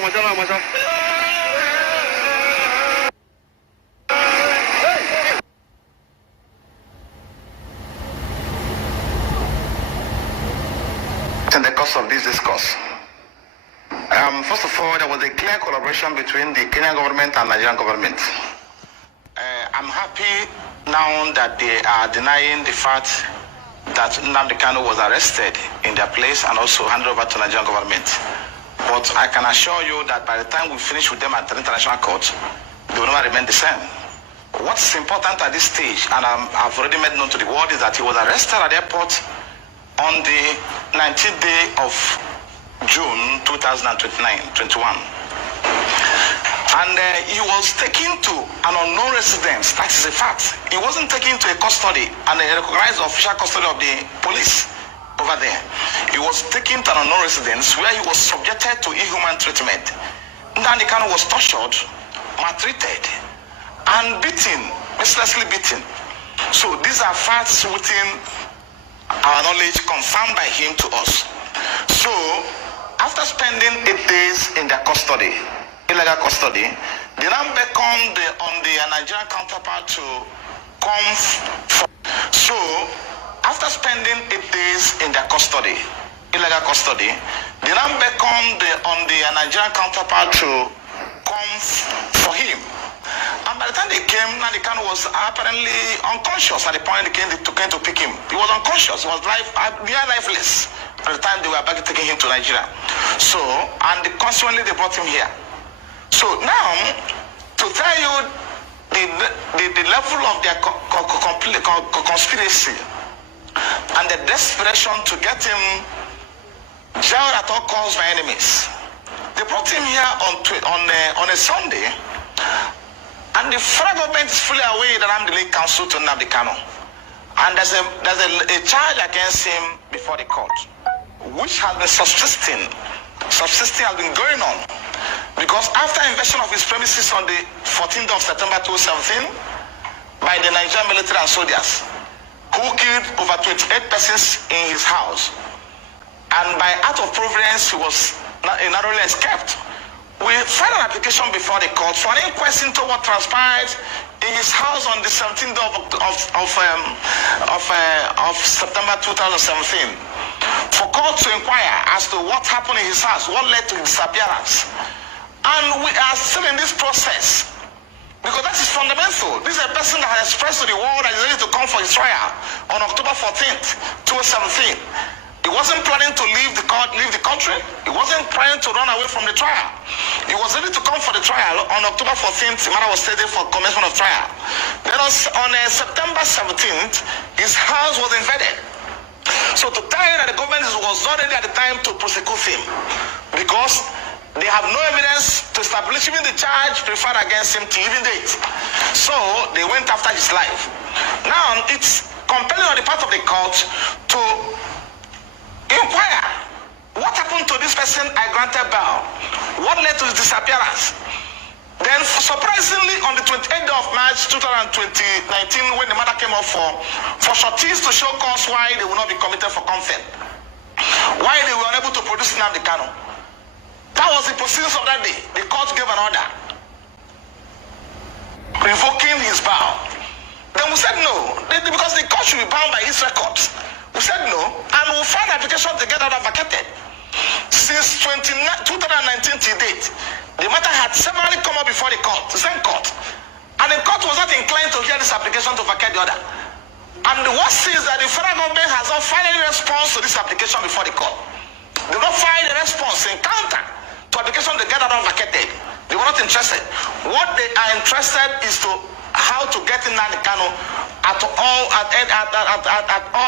In the course of this discourse, first of all, there was a clear collaboration between the Kenyan government and Nigerian government. I'm happy now that they are denying the fact that Nnamdi Kanu was arrested in their place and also handed over to Nigerian government. But I can assure you that by the time we finish with them at the international court, they will never remain the same. What's important at this stage, and I've already made known to the world, is that he was arrested at the airport on the 19th day of June 2021. And he was taken to an unknown residence. That is a fact. He wasn't taken to a custody and a recognized official custody of the police over there. He was taken to an unknown residence where he was subjected to inhuman treatment. Nnamdi Kanu was tortured, maltreated, and beaten, mercilessly beaten. So these are facts within our knowledge confirmed by him to us. So after spending 8 days in their custody, illegal custody, they now beckoned on the Nigerian counterpart to come So after spending 8 days in their custody, illegal custody, they now beckoned on the Nigerian counterpart to come for him. And by the time they came, Nnamdi Kanu was apparently unconscious at the point they came to pick him. He was unconscious. He was near lifeless at the time they were back taking him to Nigeria. So, and consequently they brought him here. So now, to tell you the level of their conspiracy and the desperation to get him jailed at all costs by enemies, they brought him here on a Sunday. And the federal government is fully aware that I'm the lead counsel to Nnamdi Kanu. And there's a charge against him before the court, which has been subsisting has been going on. Because after invasion of his premises on the 14th of September 2017 by the Nigerian military and soldiers, who killed over 28 persons in his house, and by act of providence he was narrowly escaped. We filed an application before the court for an inquest into what transpired in his house on the 17th of September 2017. For court to inquire as to what happened in his house, what led to his disappearance. And we are still in this process because that is fundamental. This is a person that has expressed to the world that is ready to come for his trial on October 14th, 2017. He wasn't planning to leave the country. He wasn't planning to run away from the trial. He was ready to come for the trial on October 14th. The matter was stated for commencement of trial. Then on September 17th, his house was invaded. So to tell you that the government was not ready at the time to prosecute him because they have no evidence to establish even the charge preferred against him to even date. So they went after his life. Now it's compelling on the part of the court to inquire what happened to this person I granted bail, what led to his disappearance. Then surprisingly on the 28th of March 2019, when the matter came up for shorties to show cause why they will not be committed for contempt, why they were unable to produce Nnamdi Kanu. That was the proceedings of that day. The court gave an order revoking his bail. Then we said no, because the court should be bound by his records. We said no, and we filed an application to get that vacated. Since 2019 to date, the matter had severally come up before the court, the same court. And the court was not inclined to hear this application to vacate the order. And the worst is that the federal government has not filed any response to this application before the court. They not filed a response in counter to application to get that vacated. They were not interested. What they are interested is to how to get in Nnamdi Kanu at all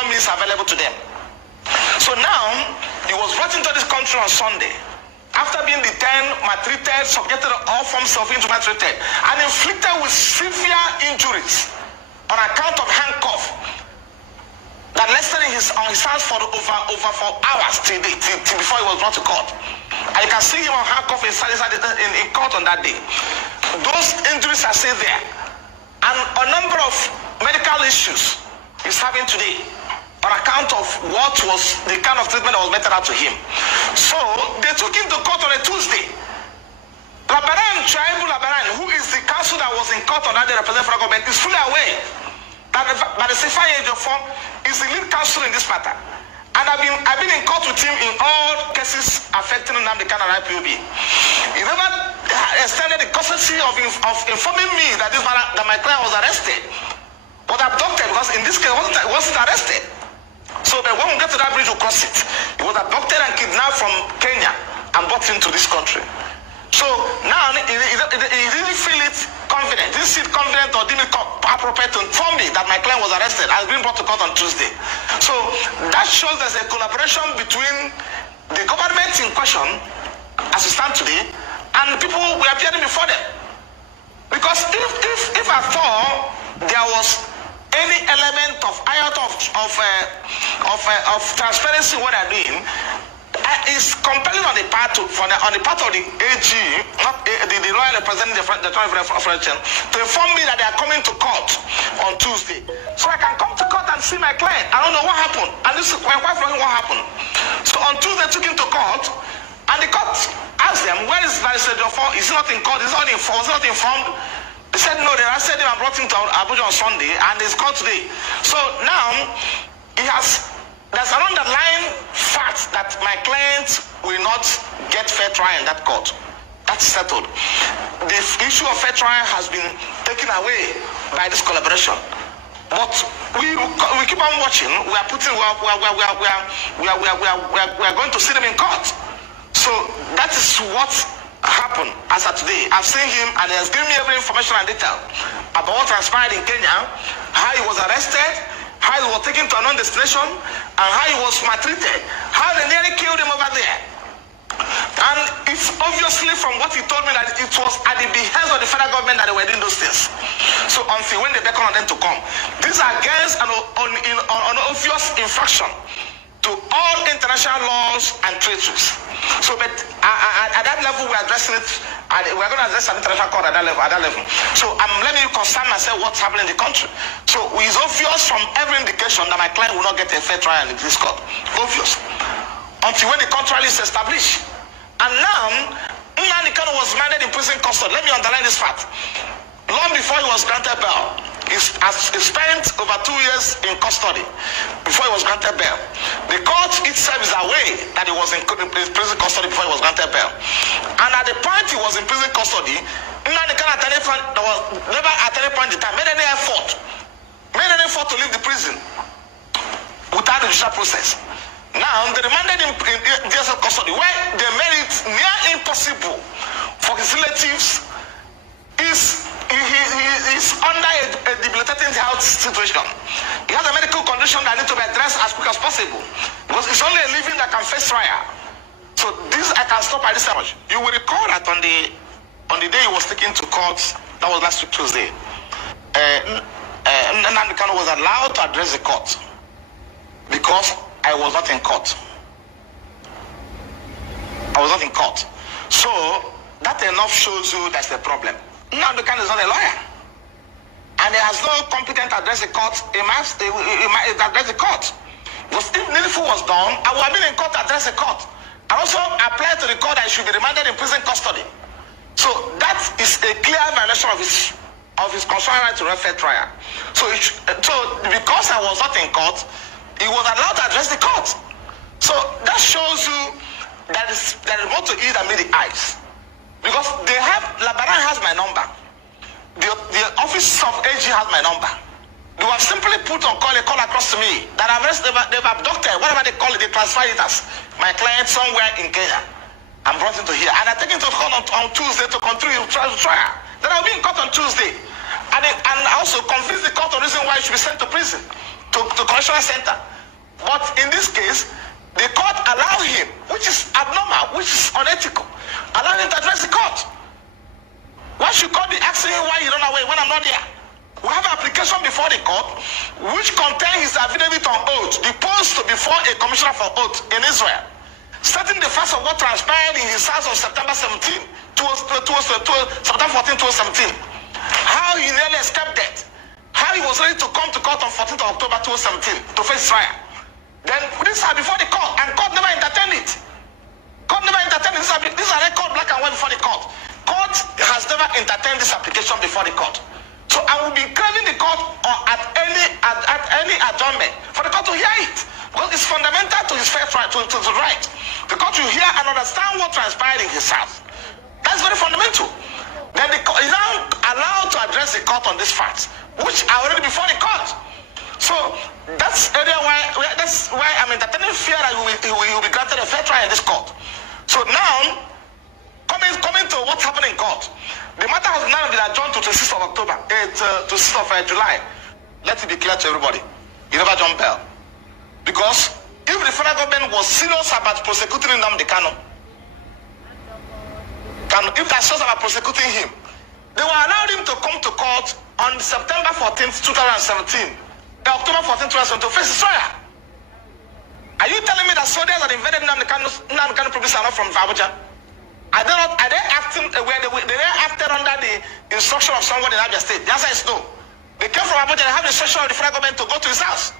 means available to them. So now he was brought into this country on Sunday after being detained, maltreated, subjected to all forms of inhuman treatment, and inflicted with severe injuries on account of handcuff that lasted on his hands for over 4 hours till before he was brought to court. And you can see him on handcuff in court on that day. Those injuries are still there. And a number of medical issues he's having today on account of what was the kind of treatment that was meted out to him. So they took him to court on a Tuesday. Tribal Labaran, who is the council that was in court on that day representing federal government, is fully aware that the Sifai form is the lead counsel in this matter. And I've been in court with him in all cases affecting Nnamdi Kanu and IPOB. He never extended the courtesy of informing me that my client was arrested, was abducted, because in this case he wasn't arrested. So that when we get to that bridge, we'll cross it. He was abducted and kidnapped from Kenya and brought into this country. So now he didn't feel it confident. He didn't feel confident or didn't appropriate to inform me that my client was arrested and been brought to court on Tuesday. So that shows there's a collaboration between the government in question, as we stand today, and the people who were appearing before them. Because if I thought there was any element of iota of transparency in what they're doing, is compelling on the part of the AG, not the lawyer representing the Federation, to inform me that they are coming to court on Tuesday, so I can come to court and see my client. I don't know what happened, and this is my wife wondering what happened. So on Tuesday, took him to court, and the court asked them, "Where is Barrister Jofo? Is he not in court? Is he not informed? Was he not informed?" They said no. They arrested him and brought him to Abuja on Sunday, and he's caught today. So now there's an underlying fact that my client will not get fair trial in that court. That's settled. The issue of fair trial has been taken away by this collaboration. But we keep on watching. We are going to see them in court. So that is what happened as of today. I've seen him, and he has given me every information and detail about what transpired in Kenya, how he was arrested, how he was taken to a non-destination, and how he was maltreated, how they nearly killed him over there. And it's obviously from what he told me that it was at the behest of the federal government that they were doing those things. So until when they beckon on them to come, these are against an obvious infraction to all international laws and treaties. So, but at that level, we're addressing it. We're going to address an international court at that level. So, let me concern myself what's happening in the country. So, it's obvious from every indication that my client will not get a fair trial in this court. Obvious. Until when the contrary is established. And now, Nnamdi Kanu was mandate in prison custody. Let me underline this fact. Long before he was granted bail, he spent over 2 years in custody before he was granted bail. The court itself is aware that he was in prison custody before he was granted bail. And at the point he was in prison custody, Nnamdi Kanu never at any point in time made any effort to leave the prison without the judicial process. Now, they remanded him in DSL custody, where they made it near impossible for his relatives. He's under a debilitating health situation. He has a medical condition that needs to be addressed as quick as possible, because it's only a living that can face trial. So this I can stop at this time. You will recall that on the day he was taken to court, that was last week Tuesday, Nnamdi Kanu was allowed to address the court because I was not in court. I was not in court. So that enough shows you that's the problem. Nnamdi Kanu is not a lawyer, and he has no competent to address the court. He must address the court. Because if needful was done, I would have been in court to address the court. I also applied to the court that he should be remanded in prison custody. So that is a clear violation of his constitutional right to a fair trial. So because I was not in court, he was allowed to address the court. So that shows you that there is more to it than meet the eyes. Because Labaran has my number. The office of AG has my number. They have simply put a call across to me that they've abducted, whatever they call it, they transfer it as my client somewhere in Kenya and brought him to here. And I take him to court on Tuesday to continue the trial. Then I'll be in court on Tuesday. And also convince the court the reason why he should be sent to prison, to correctional center. But in this case, the court allowed him, which is abnormal, which is unethical, allow him to address the court. Why should court be asking him why he run away when I'm not there? We have an application before the court which contains his affidavit on oath, deposed before a commissioner for oath in Israel, stating the facts of what transpired in his house on September 14, 2017. How he nearly escaped death. How he was ready to come to court on 14th of October 2017 to face trial. Then this are before the court, and court never entertained it. Court never entertained it. These are record black and white before the court. Court before the court. So I will be craving the court at any adjournment for the court to hear it. Because it's fundamental to his fair trial, to the right. The court will hear and understand what transpired in his house. That's very fundamental. Then the court is now allowed to address the court on these facts, which are already before the court. So that's why I'm entertaining fear that he will be granted a fair trial in this court. So now, coming to what's happening in court, the matter has now been adjourned to the 6th of October, to 6th of July. Let it be clear to everybody. You never jump bail. Because if the federal government was serious about prosecuting Nnamdi Kanu, if they're serious about prosecuting him, they will allow him to come to court on September 14th, 2017, October 14th, 2017, to face his trial. Are you telling me that soldiers that invaded Nnamdi Kanu province are not from Abuja? Are they acting under the instruction of someone in Abia State? The answer is no. They came from Abuja and have the instruction of the federal government to go to his house.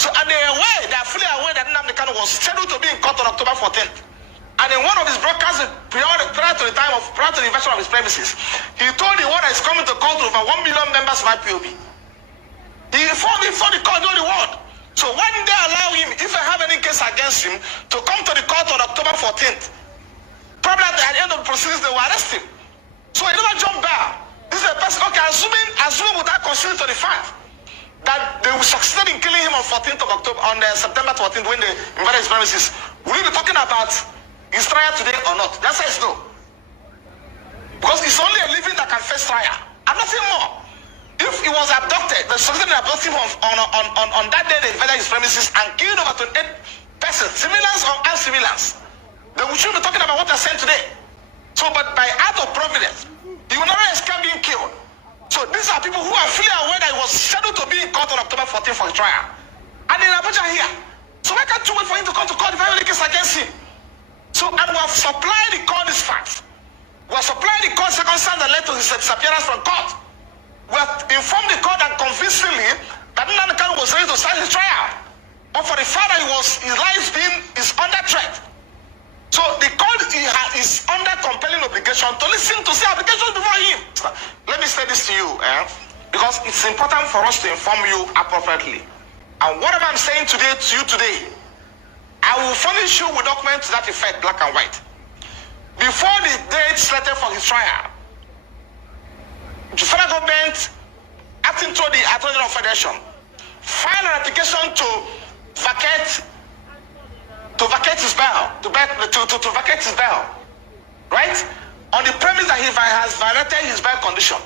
So, and they are fully aware that Nnamdi Kanu was scheduled to be in court on October 14th. And in one of his broadcasts prior to the invasion of his premises, he told the world that he's coming to court with over 1 million members of IPOB. He informed the court of the world. So when they allow him, if I have any case against him, to come to the court on October 14th, probably at the end of the proceedings, they will arrest him. So he never jumped bail. This is a person, okay, assuming without considering to the fact that they will succeed in killing him on 14th of October, on September 14th, when they invaded his premises, will we be talking about his trial today or not? The answer is no. Because it's only a living that can face trial, and nothing more. If he was abducted, they succeeded in abducting him on that day they invaded his premises and killed over 28 persons, civilians or uncivilians, then we should be talking about what they're saying today. So, but by act of providence, he will never escape being killed. So these are people who are fully aware that he was scheduled to be in court on October 14th for his trial. And in Abuja here. So why can't you wait for him to come to court if I have any case against him? So, and we have supplied the court these facts. We have supplied the court circumstance that led to his disappearance from court. We have informed the court that convincingly that Nnamdi Kanu was ready to start his trial. But for the fact that his life is under threat. So the court is under compelling obligation to listen to see applications before him. Let me say this to you, because it's important for us to inform you appropriately. And whatever I'm saying today to you today, I will furnish you with documents to that effect, black and white. Before the date selected for his trial, the federal government, acting through the Attorney General of Federation, filed an application to vacate his bail, to vacate his bail, right? On the premise that he has violated his bail condition.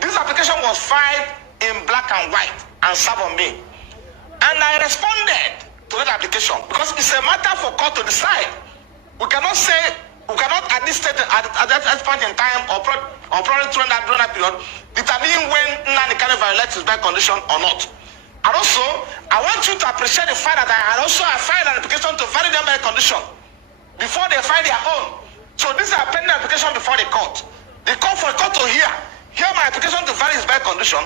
This application was filed in black and white and served on me. And I responded to that application because it's a matter for court to decide. We cannot at this stage, at that point in time, or probably during that period, determine when Nnamdi Kanu violates his bail condition or not. And also, I want you to appreciate the fact that I also filed an application to validate their bail condition before they file their own. So this is a pending application before the court. The court for the court to hear my application to validate his bail condition,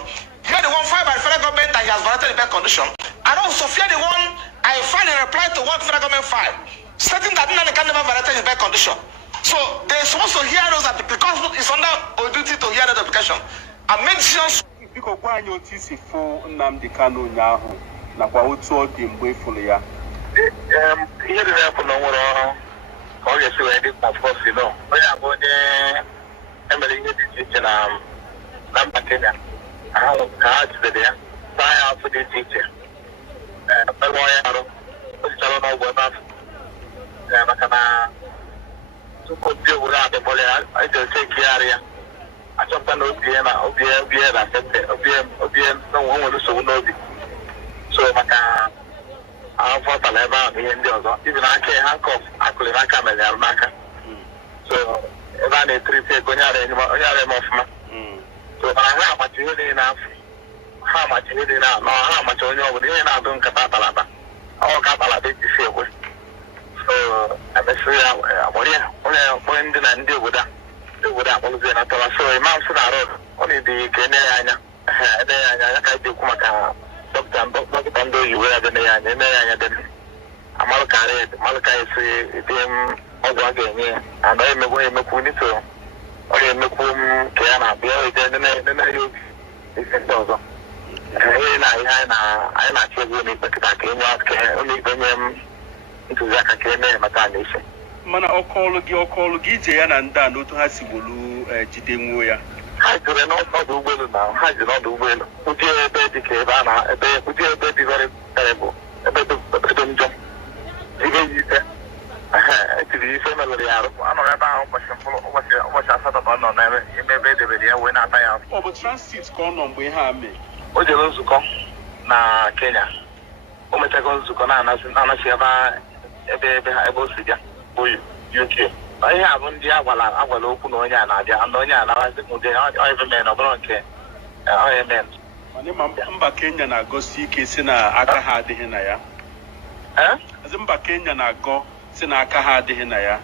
hear the one filed by the federal government that he has violated the bail condition, and also hear the one I filed in reply to what the federal government filed, stating that Nnamdi Kanu never violated his bail condition. So they're supposed to hear those applications because it's under our duty to hear that application and make decisions. Biko kwa anyị otu isi fụ Nnamdi Kanu ụnyaahụ nakwa otu ọ dị mgbe ịfụrụ ya. Ihe dị na-ekwu na nwere ọrụ ka ọ ga-esi wee dị mkpa fọsi nọ. Onye abụ onye emere ihe dị iche iche na mba Kenya. Ahụ ka ha jidere ya taa ya afọ dị iche iche. Ebe onye arụ o sichara n'ọgwụ ebe afọ. Maka na tupu ndị obodo adịbọrọ ya eji ose ekigharị ya. Achọpụta na obie na sete obie na nwere nsogbu n'obi. So maka afọ tala ebe ahụ ihe ndị ọzọ ibi na aka handcuff akụlị n'aka mere ya n'aka. So ebe a na-etiriti ego onye ara eme ọfụma. So mana ha amachi ihe niile n'afọ, ha amachi ihe niile anọ, ha amachi onye ọbụla ihe na-adụ nkata atalata ọ ka atalata ejisi egwe. So emesịrị ya onye ndị na ndị obodo akpọlụzie na tọla. So imam si na road ọ na-edi ka ene ya anya ya ka eji ekwu maka dọkịta ndị oyibo ya dene ya anya eme ya anya dene amalụka esi dị ọgwụ a ga-enye ya anaghị emekwu emekwu nito onye emekwu m ka ya na-abịa ije isi ndị ọzọ ihe na ihe anyị na-achọ ego n'ikpe kịta ka onye ikpe nye m ntụziaka ka eme mata na-eche mana ọkọọlụ gị ije ya na ndị a n'otu ha si gbolu jide nwuo ya ha jere n'ọdụ ụgbọelu na ha ji n'ọdụ ụgbọelu ụdị ebe dị ka ebe a na ụdị ebe dị very terrible ebe dị njọ ihe yi ite etiri ife melụrụ ya arụ anọrọ ebe ahụ ụbọchị asatọ ka ọ nọ n'ime ebe edebere ya wee na-ata ya afọ ọ bụ transit ka ọ nọ mgbe ihe a mee o jere nzukọ na Kenya o mechago nzukọ na-anasị ebe o si bịa bụ UK ihe a bụ ndị agwala okwu na onye a na-abịa na onye a na-amasị ụdị evemen ọ bụrụ nke emen mana mba Kenya na-agọsi ike si na aka ha adịghị na ya mba Kenya na-agọ si na aka ha adịghị na ya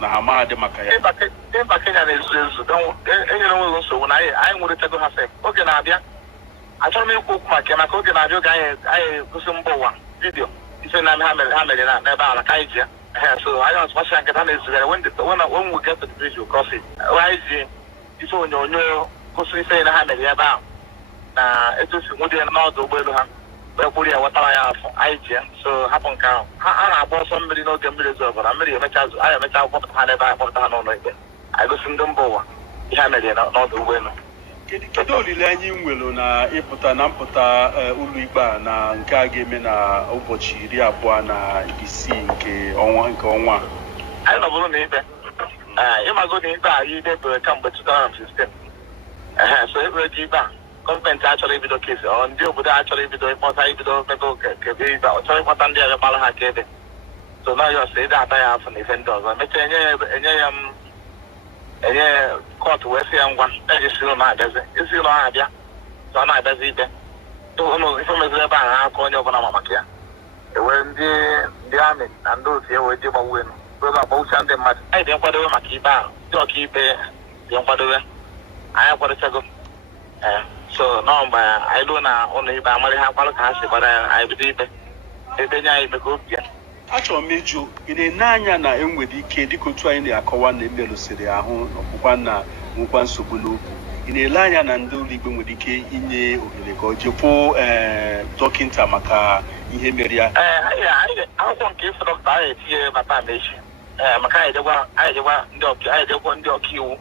na ha mahadị maka ya mba Kenya na-ezu ezu enyere onwe nsogbu na anyị nwụrịtago ha sef oge na-abịa achọrọ m ikwu okwu maka maka oge na-abịa oge anyị gosi mba ụwa vidio ife na ha mere n'ebe ahụ na ka anyị ji ya so anyị ọsụmasị nketa na-ezugara when we get to the bridge we'll cross it anyị ji ife onyonyo gosi ife na ha mere ebe ahụ na etusi nwụdị n'ọdụ ụgbọelu ha wee kwuru ya wetara ya afọ anyị ji ya so hapụ nke ahụ ha na-agba ọsọ mmiri n'oge mmiri zo ọbara mmiri anyị emecha kpọpụta ha n'ebe anyị kpọpụta ha n'ụlọ ikpe anyị gosi ndị mba ụwa ihe ha mere n'ọdụ ụgbọelu kedu olileanya ị nwere na ịpụta na mpụta ụlọikpe a na nke a ga-eme na ụbọchị 26 nke ọnwa anyị nọbụrụ na ikpe ịmago na ikpe anyị debere kamgbe 2016 so ebere ji ikpe a gọọmenti achọrọ ibido kesi ndị obodo a chọrọ ibido ibido mego kebe ikpe ọ chọrọ ịkpọta ndị agha kpara ha ka ebe so na ya ọsọ ede ata ya afọ na ife ndị ọzọ emechaa enye kọtụ wee sị ya ngwa ejisi ụlọ na-abịazi isi ụlọ ha abịa so ọ na-abịazi ikpe ụlọ ife meziri ebe ahụ ha aka onye ọbụla ma maka ya ewee ndị amị na ndị otu ewee ji gbanwe elu ebe agbawucha ndị mmadụ anyị dị nkwadobe maka ikpe ahụ ndị ọkaikpe dị nkwadobe anyị akwadochago so nọ mgbe anyị ruo na ụlọ ikpe amarị ha akwarụ ka ha si gbara ya anyị bido ikpe nye anyị ikpe ka obi ya achọrọ m ịjụ ị na-ene anya na enwere ike dịka otu anyị na-akọwa na emerụsịrị ahụ ọkpụkwa na nwekwa nsogbu n'okwu ị na-ele anya na ndị ụlọikpe nwere ike inye ohere ka ọ jekwuo dọkịta maka ihe mere ya akwụkwọ nke ife dọkịta anyị etinye bata mechi maka anyị ejekwa ndị ọkaiwu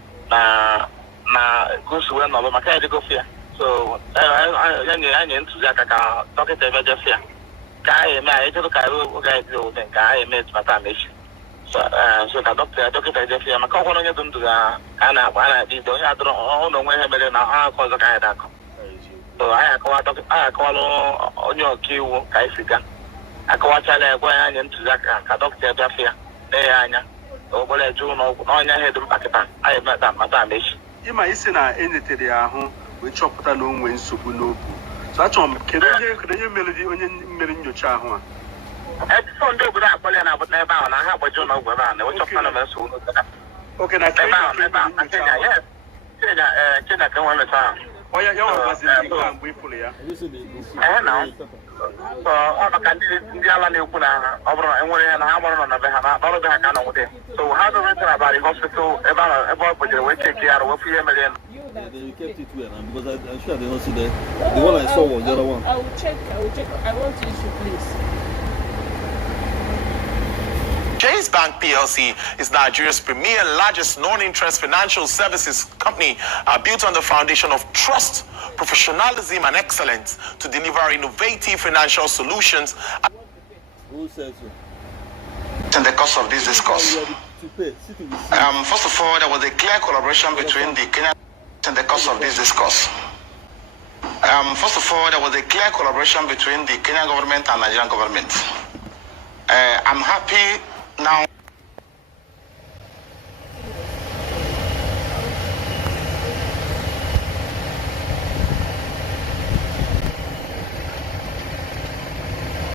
na gosi wee nọrọ maka anyị ejegofe ya so anyị ntụziaka ka dọkịta ebe jefe ya ka anyị eme anyị ejego ka oge anyị dị owume nke anyị eme bata mechi so ka dọkịta ejefe ya maka ọkwara onye dị ndụ ka a na-adị ide onye adọrọ ọhụrụ onwe ihe mere na akọ ọzọ ka anyị dakọ so anyị akọwala onye ọkaiwu ka anyị si ga akọwachala ya gwa ya anyị ntụziaka ka dọkịta ebefe ya lee ya anya ogbere eje ụlọ ọgwụ na ọnya ihe dị mkpa kịta anyị mata mechi ịma isi na enetere ya ahụ wee chọpụta na o nwee nsogbu n'obu so achọrọ m kedu onye mere nyocha ahụ a etuto ndị obodo akpọrọ ya na-abụta ebe ahụ na ha agbaji ụlọ ọgwụ ebe ahụ na ewechọpụta na nsogbu n'obodo oke na Kenya ka nwe mecha ahụ ya nwaziri nke a mgbe ị pụrụ ya ọ maka ndị ala na-ekwu na ọ bụrụ na enwere ihe na ha gbara nọ na be ha na ọrụ be ha ka nọ nwute so ha dọrọtara abalị hospital ebe ọ kpojere wee cheki ya arụ wepụ ihe mere You kept it well, because I'm sure they don't see that. The one I saw was the other one. I will check. I want you to please. Chase Bank PLC is Nigeria's premier and largest non-interest financial services company built on the foundation of trust, professionalism and excellence to deliver innovative financial solutions. Who says so? In the course of this discourse, first of all, there was a clear collaboration between the Kenya. In the course of this discourse, first of all, there was a clear collaboration between the Kenyan government and Nigerian government. I'm happy now.